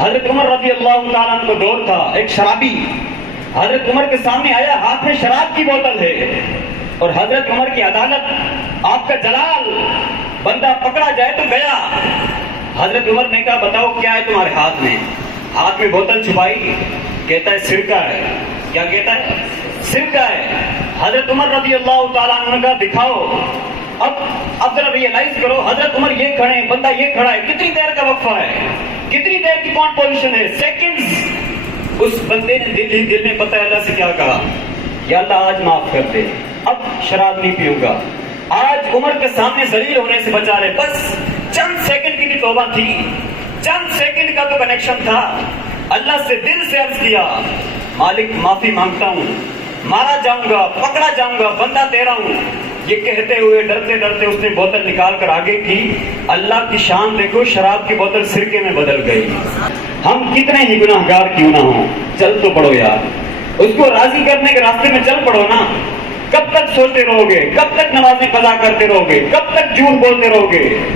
حضرت عمر رضی اللہ تعالیٰ عنہ کو دور تھا، ایک شرابی۔ حضرت عمر کے سامنے آیا، ہاتھ میں شراب کی بوتل ہے۔ اور حضرت عمر کی عدالت، آپ کا جلال، بندہ پکڑا جائے تو گیا۔ حضرت عمر نے کہا، بتاؤ کیا ہے تمہارے ہاتھ میں؟ ہاتھ میں بوتل چھپائی، کہتا ہے، سرکہ ہے۔ کیا کہتا ہے؟ سرکہ ہے۔ حضرت عمر رضی اللہ تعالیٰ عنہ نے کہا دکھاؤ۔ اب اب ذرا ریئلائز کرو، حضرت عمر یہ کھڑے ہیں، بندہ یہ کھڑا ہے، کتنی دیر کا وقفہ ہے؟ کتنی دیر کی کون پوزیشن ہے؟ سیکنڈز اس بندے نے دل ہی دل میں پتہ ہے اللہ سے کیا کہا؟ یا اللہ، آج معاف کر دے۔ اب شراب نہیں پیوں گا۔ آج عمر کے سامنے ذلیل ہونے سے بچا رہے بس چند سیکنڈ کی بھی توبہ تھی۔ چند سیکنڈ کا تو کنیکشن تھا۔ اللہ سے دل سے عرض کیا، مالک، معافی مانگتا ہوں۔ مارا جاؤں گا، پکڑا جاؤں گا، بندہ تیرا ہوں۔ یہ کہتے ہوئے ڈرتے ڈرتے اس نے بوتل نکال کر آگے کی۔ اللہ کی شان دیکھو، شراب کی بوتل سرکے میں بدل گئی۔ ہم کتنے ہی گناہ گار کیوں نہ ہوں؟ چل تو پڑو یار۔ اس کو راضی کرنے کے راستے میں چل پڑو نا۔ کب تک سوچتے رہو گے؟ کب تک نمازیں قضا کرتے رہو گے؟ کب تک جھوٹ بولتے رہو گے؟